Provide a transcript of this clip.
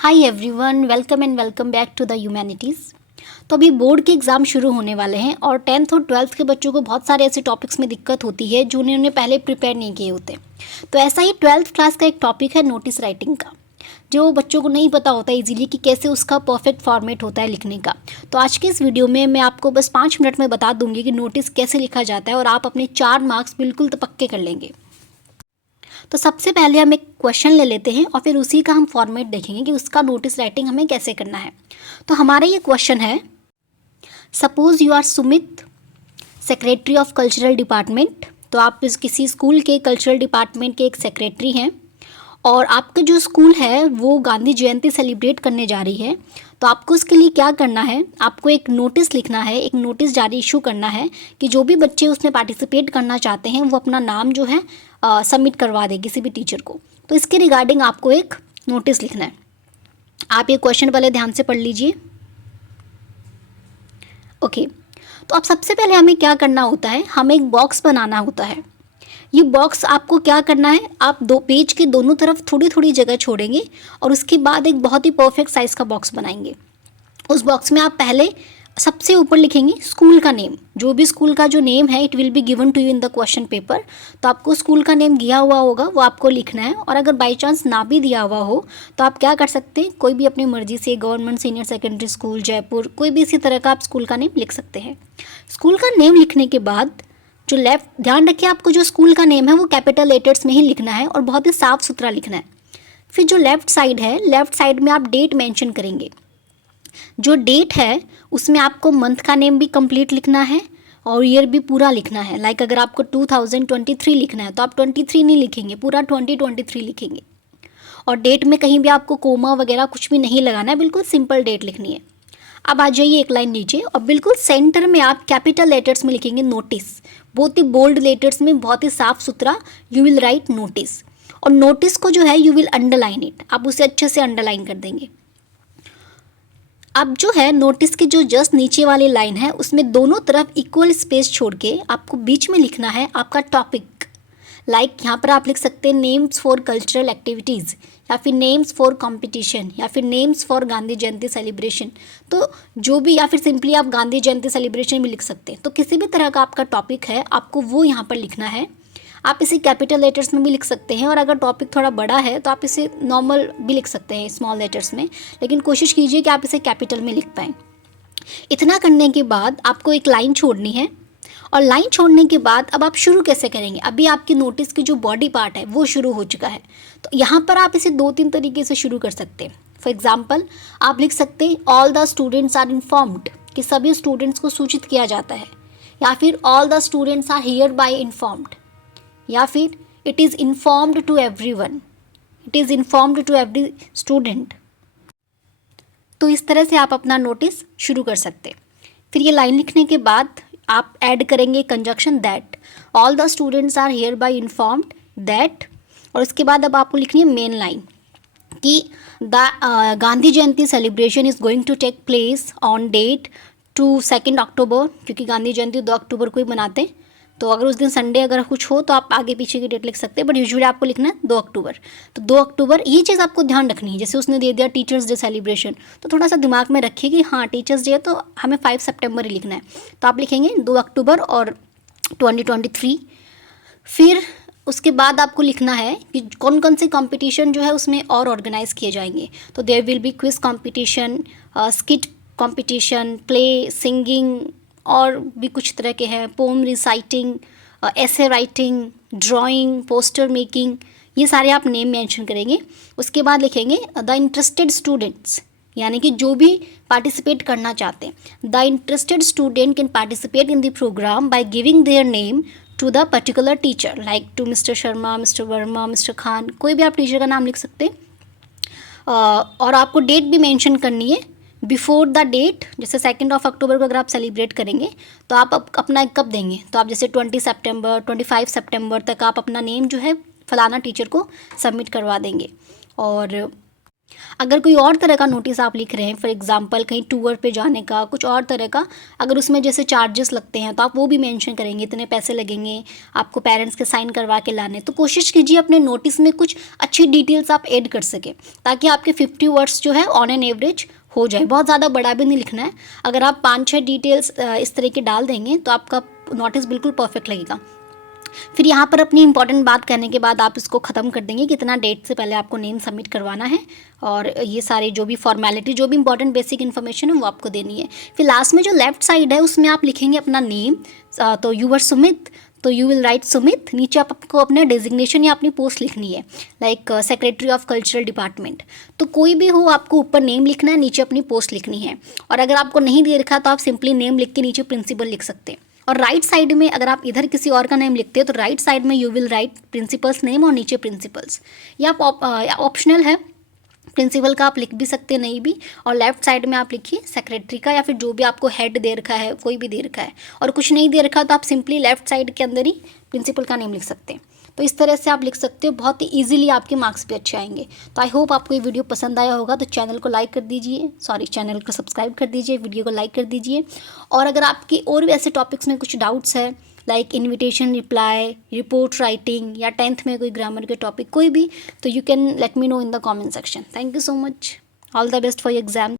Hi everyone, welcome and welcome back to the humanities. तो अभी board के exam शुरू होने वाले हैं और 10th और 12th के बच्चों को बहुत सारे ऐसे टॉपिक्स में दिक्कत होती है जो उन्होंने पहले प्रिपेयर नहीं किए होते। तो ऐसा ही 12th क्लास का एक टॉपिक है नोटिस राइटिंग का, जो बच्चों को नहीं पता होता इजीली कि कैसे उसका परफेक्ट फॉर्मेट होता है लिखने का। तो आज के इस वीडियो में मैं आपको बस 5 मिनट में बता दूंगी कि नोटिस कैसे लिखा जाता है और आप अपने 4 मार्क्स बिल्कुल तो पक्के कर लेंगे। तो सबसे पहले हम एक क्वेश्चन ले लेते हैं और फिर उसी का हम फॉर्मेट देखेंगे कि उसका नोटिस राइटिंग हमें कैसे करना है। तो हमारा ये क्वेश्चन है, suppose you are Sumit, secretary of cultural department. तो आप किसी स्कूल के कल्चरल डिपार्टमेंट के एक सेक्रेटरी हैं और आपका जो स्कूल है वो गांधी जयंती सेलिब्रेट करने जा रही है। तो आपको उसके लिए क्या करना है, आपको एक नोटिस लिखना है, एक नोटिस जारी इशू करना है कि जो भी बच्चे उसमें पार्टिसिपेट करना चाहते हैं वो अपना नाम जो है सबमिट करवा दें किसी भी टीचर को। तो इसके रिगार्डिंग आपको एक नोटिस लिखना है। आप ये क्वेश्चन पहले ध्यान से पढ़ लीजिए। ओके, तो अब सबसे पहले हमें क्या करना होता है, हमें एक बॉक्स बनाना होता है। ये बॉक्स आपको क्या करना है, आप दो पेज के दोनों तरफ थोड़ी थोड़ी जगह छोड़ेंगे और उसके बाद एक बहुत ही परफेक्ट साइज़ का बॉक्स बनाएंगे। उस बॉक्स में आप पहले सबसे ऊपर लिखेंगे स्कूल का नेम। जो भी स्कूल का जो नेम है it will be given to you in the question paper. तो आपको स्कूल का नेम दिया हुआ होगा वो आपको लिखना है, और अगर बाई चांस ना भी दिया हुआ हो तो आप क्या कर सकते हैं, कोई भी अपनी मर्जी से government senior secondary school Jaipur, कोई भी इसी तरह का आप स्कूल का नेम लिख सकते हैं। स्कूल का नेम लिखने के बाद जो लेफ्ट, ध्यान रखिए आपको जो स्कूल का नेम है वो कैपिटल लेटर्स में ही लिखना है और बहुत ही साफ़ सुथरा लिखना है। फिर जो लेफ़्ट साइड है, लेफ़्ट साइड में आप डेट मेंशन करेंगे। जो डेट है उसमें आपको मंथ का नेम भी कंप्लीट लिखना है और ईयर भी पूरा लिखना है। लाइक अगर आपको 2023 लिखना है तो आप 23 नहीं लिखेंगे, पूरा 2023 लिखेंगे। और डेट में कहीं भी आपको कोमा वगैरह कुछ भी नहीं लगाना है, बिल्कुल सिंपल डेट लिखनी है। अब आ जाइए एक लाइन नीचे और बिल्कुल सेंटर में आप कैपिटल लेटर्स में लिखेंगे नोटिस, बहुत ही बोल्ड लेटर्स में, बहुत ही साफ सुथरा। यू विल राइट नोटिस, और नोटिस को जो है यू विल अंडरलाइन इट, आप उसे अच्छे से अंडरलाइन कर देंगे। अब जो है नोटिस के जो जस्ट नीचे वाली लाइन है उसमें दोनों तरफ इक्वल स्पेस छोड़ के आपको बीच में लिखना है आपका टॉपिक। लाइक यहाँ पर आप लिख सकते हैं नेम्स फॉर कल्चरल एक्टिविटीज़, या फिर नेम्स फॉर कंपटीशन, या फिर names for Gandhi Jayanti celebration. तो जो भी, या फिर सिंपली आप गांधी जयंती सेलिब्रेशन भी लिख सकते हैं। तो किसी भी तरह का आपका टॉपिक है आपको वो यहाँ पर लिखना है। आप इसे कैपिटल लेटर्स में भी लिख सकते हैं और अगर टॉपिक थोड़ा बड़ा है तो आप इसे नॉर्मल भी लिख सकते हैं स्मॉल लेटर्स में, लेकिन कोशिश कीजिए कि आप इसे कैपिटल में लिख पाएँ। इतना करने के बाद आपको एक लाइन छोड़नी है, और लाइन छोड़ने के बाद अब आप शुरू कैसे करेंगे, अभी आपकी नोटिस की जो बॉडी पार्ट है वो शुरू हो चुका है। तो यहाँ पर आप इसे 2-3 तरीके से शुरू कर सकते हैं। फॉर एग्जाम्पल आप लिख सकते हैं all the students are informed, कि सभी स्टूडेंट्स को सूचित किया जाता है, या फिर all the students are hereby informed, या फिर it is informed to everyone, it is informed to every student. तो इस तरह से आप अपना नोटिस शुरू कर सकते हैं। फिर ये लाइन लिखने के बाद आप ऐड करेंगे conjunction that, all the students are hereby informed that, और उसके बाद अब आपको लिखनी है मेन लाइन कि the Gandhi Jayanti celebration is going to take place on date to 2 October, क्योंकि गांधी जयंती 2 अक्टूबर को ही मनाते हैं। तो अगर उस दिन संडे अगर कुछ हो तो आप आगे पीछे की डेट लिख सकते हैं, बट यूजुअली आपको लिखना है 2 अक्टूबर। तो 2 अक्टूबर, ये चीज़ आपको ध्यान रखनी है। जैसे उसने दे दिया टीचर्स डे सेलिब्रेशन, तो थोड़ा सा दिमाग में रखिए कि हाँ टीचर्स डे है तो हमें 5 सितंबर ही लिखना है। तो आप लिखेंगे 2 अक्टूबर और 2023। फिर उसके बाद आपको लिखना है कि कौन कौन से कंपटीशन जो है उसमें और ऑर्गेनाइज किए जाएंगे। तो there will be quiz competition, skit competition, play, singing, और भी कुछ तरह के हैं, पोम रिसाइटिंग, ऐसे राइटिंग, ड्राइंग, पोस्टर मेकिंग, ये सारे आप नेम मेंशन करेंगे। उसके बाद लिखेंगे द इंटरेस्टेड स्टूडेंट्स, यानी कि जो भी पार्टिसिपेट करना चाहते हैं। The interested student can participate in the program by giving their name to the particular teacher, like to mister Sharma, mister Verma, mister Khan, कोई भी आप टीचर का नाम लिख सकते हैं। और आपको डेट भी मेंशन करनी है बिफोर द डेट। जैसे 2 अक्टूबर को अगर आप सेलिब्रेट करेंगे तो आप अपना कब देंगे, तो आप जैसे 20 सितंबर 25 सितंबर तक आप अपना नेम जो है फलाना टीचर को सबमिट करवा देंगे। और अगर कोई और तरह का नोटिस आप लिख रहे हैं, फॉर एग्जांपल कहीं टूर पे जाने का, कुछ और तरह का, अगर उसमें जैसे चार्जेस लगते हैं तो आप वो भी मेंशन करेंगे, इतने पैसे लगेंगे आपको पेरेंट्स के साइन करवा के लाने। तो कोशिश कीजिए अपने नोटिस में कुछ अच्छी डिटेल्स आप ऐड कर सकें, ताकि आपके 50 वर्ड्स जो है ऑन एन एवरेज हो जाए। बहुत ज़्यादा बड़ा भी नहीं लिखना है। अगर आप 5-6 डिटेल्स इस तरह की डाल देंगे तो आपका नोटिस बिल्कुल परफेक्ट लगेगा। फिर यहाँ पर अपनी इंपॉर्टेंट बात करने के बाद आप इसको ख़त्म कर देंगे, कितना डेट से पहले आपको नेम सबमिट करवाना है, और ये सारी जो भी फॉर्मेलिटी, जो भी इंपॉर्टेंट बेसिक इन्फॉर्मेशन है वो आपको देनी है। फिर लास्ट में जो लेफ्ट साइड है उसमें आप लिखेंगे अपना नेम, तो यूवर सुमित, तो यू विल राइट सुमित। नीचे आपको अपना डेजिग्नेशन या अपनी पोस्ट लिखनी है, like secretary of cultural department. तो कोई भी हो, आपको ऊपर नेम लिखना है, नीचे अपनी पोस्ट लिखनी है। और अगर आपको नहीं दे रखा तो आप सिंपली नेम लिख के नीचे प्रिंसिपल लिख सकते हैं। और राइट साइड में अगर आप इधर किसी और का नेम लिखते हैं तो राइट साइड में you will write principles name और नीचे प्रिंसिपल्स। या ऑप्शनल है, प्रिंसिपल का आप लिख भी सकते हैं, नहीं भी। और लेफ्ट साइड में आप लिखिए सेक्रेटरी का, या फिर जो भी आपको हेड दे रखा है, कोई भी दे रखा है। और कुछ नहीं दे रखा तो आप सिंपली लेफ्ट साइड के अंदर ही प्रिंसिपल का नेम लिख सकते हैं। तो इस तरह से आप लिख सकते हो, बहुत ही ईजिली आपके मार्क्स भी अच्छे आएंगे। तो आई होप आपको ये वीडियो पसंद आया होगा। तो चैनल को लाइक कर दीजिए, चैनल को सब्सक्राइब कर दीजिए, वीडियो को लाइक कर दीजिए। और अगर आपकी और भी ऐसे टॉपिक्स में कुछ डाउट्स है, like invitation reply, report writing, या 10th में कोई ग्रामर के टॉपिक कोई भी, तो you can let me know in the comment section. Thank you so much, all the best for your exam.